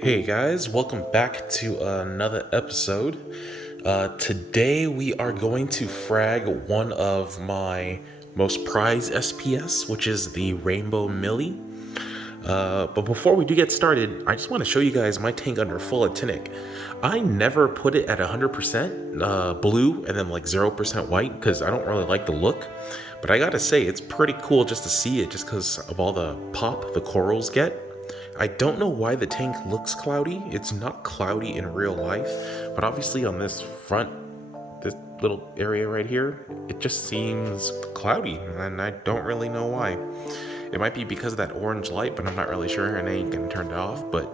Hey guys, welcome back to another episode. Today we are going to frag one of my most prized SPS, which is the Rainbow Mille. But before we do get started, I just want to show you guys my tank under full actinic. I never put it at 100% blue and then like 0% white because I don't really like the look. But I gotta say, it's pretty cool just to see it just because of all the pop the corals get. I don't know why the tank looks cloudy. It's not cloudy in real life, but obviously on this front, this little area right here, it just seems cloudy, and I don't really know why. It might be because of that orange light, but I'm not really sure, and I ain't gonna turn it off, but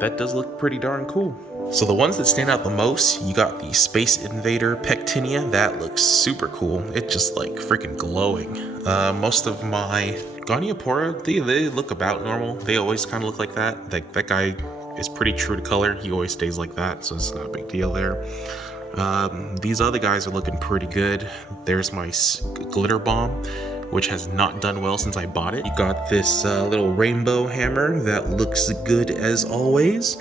that does look pretty darn cool. So the ones that stand out the most, you got the Space Invader Pectinia. That looks super cool. It's just like freaking glowing. Most of my Millepora, they look about normal. They always kind of look like that. That guy is pretty true to color. He always stays like that, so it's not a big deal there. These other guys are looking pretty good. There's my glitter bomb, which has not done well since I bought it. You got this little rainbow hammer that looks good as always.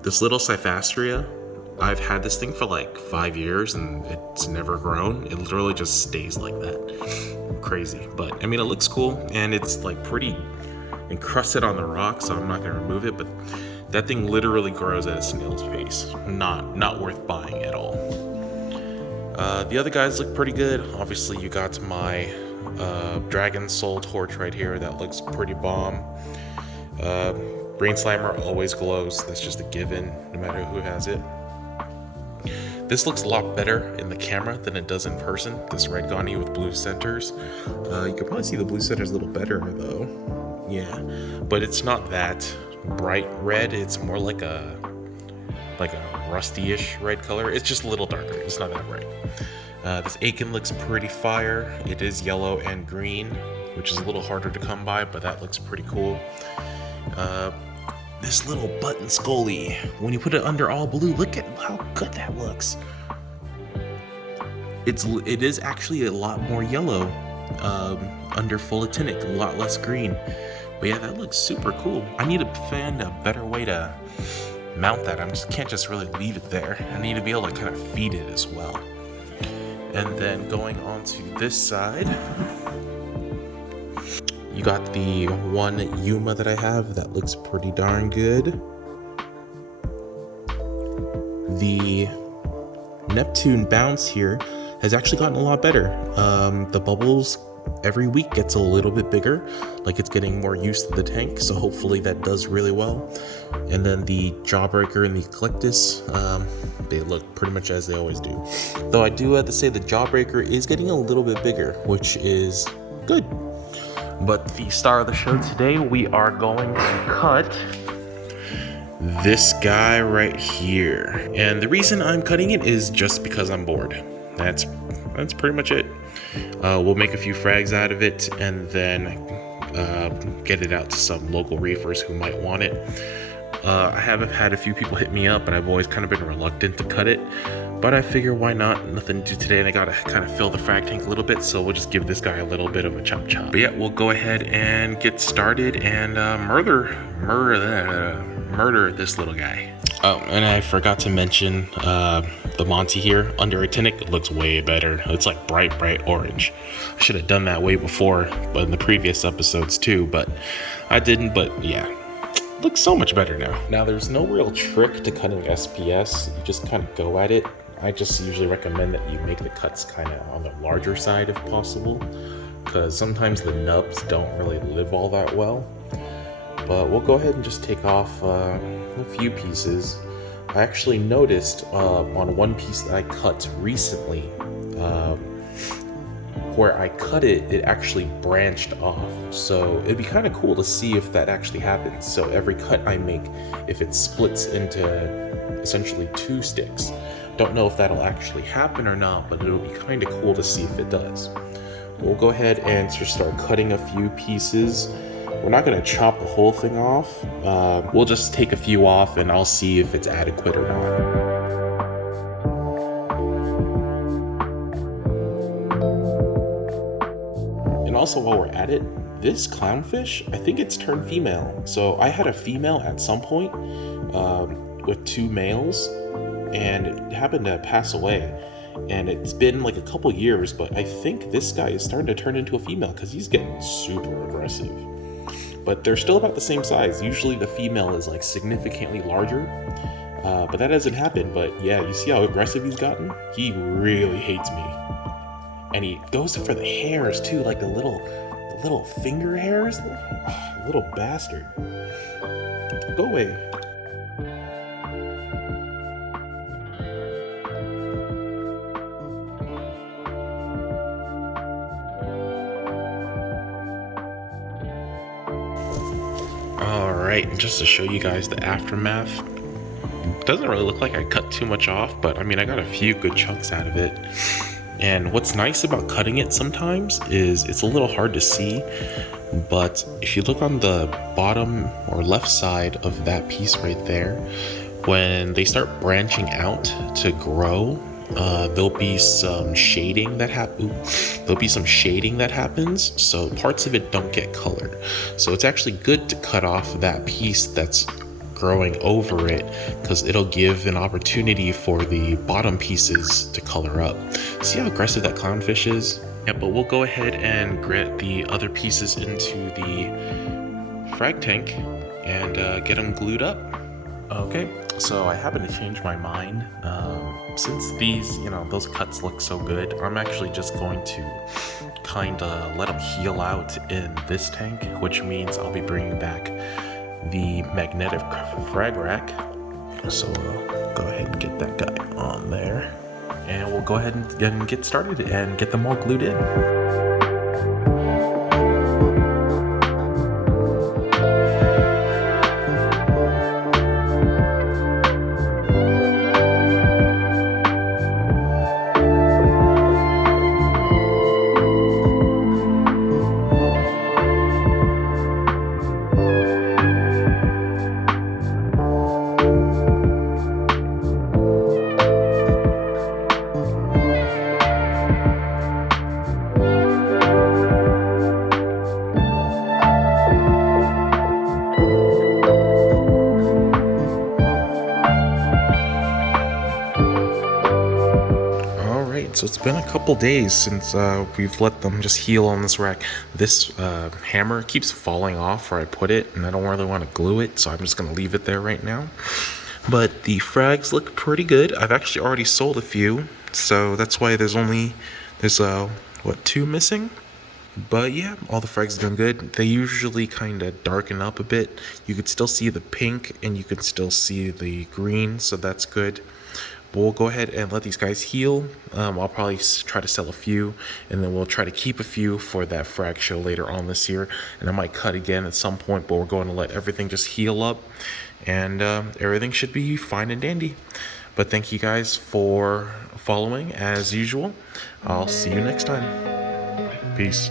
This little Cyphastria, I've had this thing for like 5 years and it's never grown. It literally just stays like that. Crazy, but I mean, it looks cool and it's like pretty encrusted on the rock, so I'm not gonna remove it, but that thing literally grows at a snail's pace. Not worth buying at all. The other guys look pretty good. Obviously, you got my Dragon Soul Torch right here. That looks pretty bomb. Brain Slammer always glows. That's just a given, no matter who has it. This looks a lot better in the camera than it does in person. This red Ghani with blue centers. You can probably see the blue centers a little better though. Yeah, but it's not that bright red. It's more like a rusty-ish red color. It's just a little darker. It's not that bright. This Aiken looks pretty fire. It is yellow and green, which is a little harder to come by, but that looks pretty cool. This little button Scully, when you put it under all blue, look at how good that looks. It is actually a lot more yellow under full actinic, a lot less green. But yeah, that looks super cool. I need to find a better way to mount that. Can't just really leave it there. I need to be able to kind of feed it as well. And then going on to this side, you got the one Yuma that I have that looks pretty darn good. The Neptune bounce here has actually gotten a lot better. The bubbles every week gets a little bit bigger, like it's getting more used to the tank, so hopefully that does really well. And then the Jawbreaker and the Eclectus, they look pretty much as they always do. Though I do have to say the Jawbreaker is getting a little bit bigger, which is good. But the star of the show today, we are going to cut this guy right here. And the reason I'm cutting it is just because I'm bored. That's pretty much it. We'll make a few frags out of it and then get it out to some local reefers who might want it. I have had a few people hit me up, and I've always kind of been reluctant to cut it, but I figure why not? Nothing to do today, and I gotta kind of fill the frag tank a little bit, so we'll just give this guy a little bit of a chop. But yeah, we'll go ahead and get started and murder this little guy. Oh, and I forgot to mention the Monty here under actinic looks way better. It's like bright orange. I should have done that way before, but in the previous episodes too, but I didn't. But yeah, looks so much better now. Now there's no real trick to cutting SPS. You just kind of go at it. I just usually recommend that you make the cuts kind of on the larger side if possible, because sometimes the nubs don't really live all that well. But we'll go ahead and just take off a few pieces. I actually noticed on one piece that I cut recently, where I cut it, it actually branched off. So it'd be kind of cool to see if that actually happens. So every cut I make, if it splits into essentially 2 sticks. Don't know if that'll actually happen or not, but it'll be kind of cool to see if it does. We'll go ahead and just start cutting a few pieces. We're not going to chop the whole thing off. We'll just take a few off and I'll see if it's adequate or not. And also while we're at it, this clownfish, I think it's turned female. So I had a female at some point with 2 males, and it happened to pass away. And it's been like a couple years, but I think this guy is starting to turn into a female because he's getting super aggressive. But they're still about the same size. Usually the female is like significantly larger, but that hasn't happened. But yeah, you see how aggressive he's gotten? He really hates me. And he goes for the hairs too, like the little finger hairs. Little bastard. Go away. Alright, and just to show you guys the aftermath, doesn't really look like I cut too much off, but I mean I got a few good chunks out of it. And what's nice about cutting it sometimes is it's a little hard to see, but if you look on the bottom or left side of that piece right there, when they start branching out to grow, there'll be some shading that happens, so parts of it don't get colored. So it's actually good to cut off that piece that's growing over it, because it'll give an opportunity for the bottom pieces to color up. See how aggressive that clownfish is? Yeah, but we'll go ahead and get the other pieces into the frag tank and get them glued up. Okay, so I happened to change my mind. Since these, those cuts look so good, I'm actually just going to kind of let them heal out in this tank, which means I'll be bringing back the magnetic frag rack. So go ahead and get that guy on there, and we'll go ahead and get started and get them all glued in. So it's been a couple days since we've let them just heal on this rack. This hammer keeps falling off where I put it, and I don't really want to glue it, so I'm just going to leave it there right now. But the frags look pretty good. I've actually already sold a few, so that's why there's 2 missing? But yeah, all the frags are doing good. They usually kind of darken up a bit. You could still see the pink, and you can still see the green, so that's good. But we'll go ahead and let these guys heal. I'll probably try to sell a few, and then we'll try to keep a few for that frag show later on this year. And I might cut again at some point, but we're going to let everything just heal up, and everything should be fine and dandy. But thank you guys for following as usual. I'll see you next time. Peace.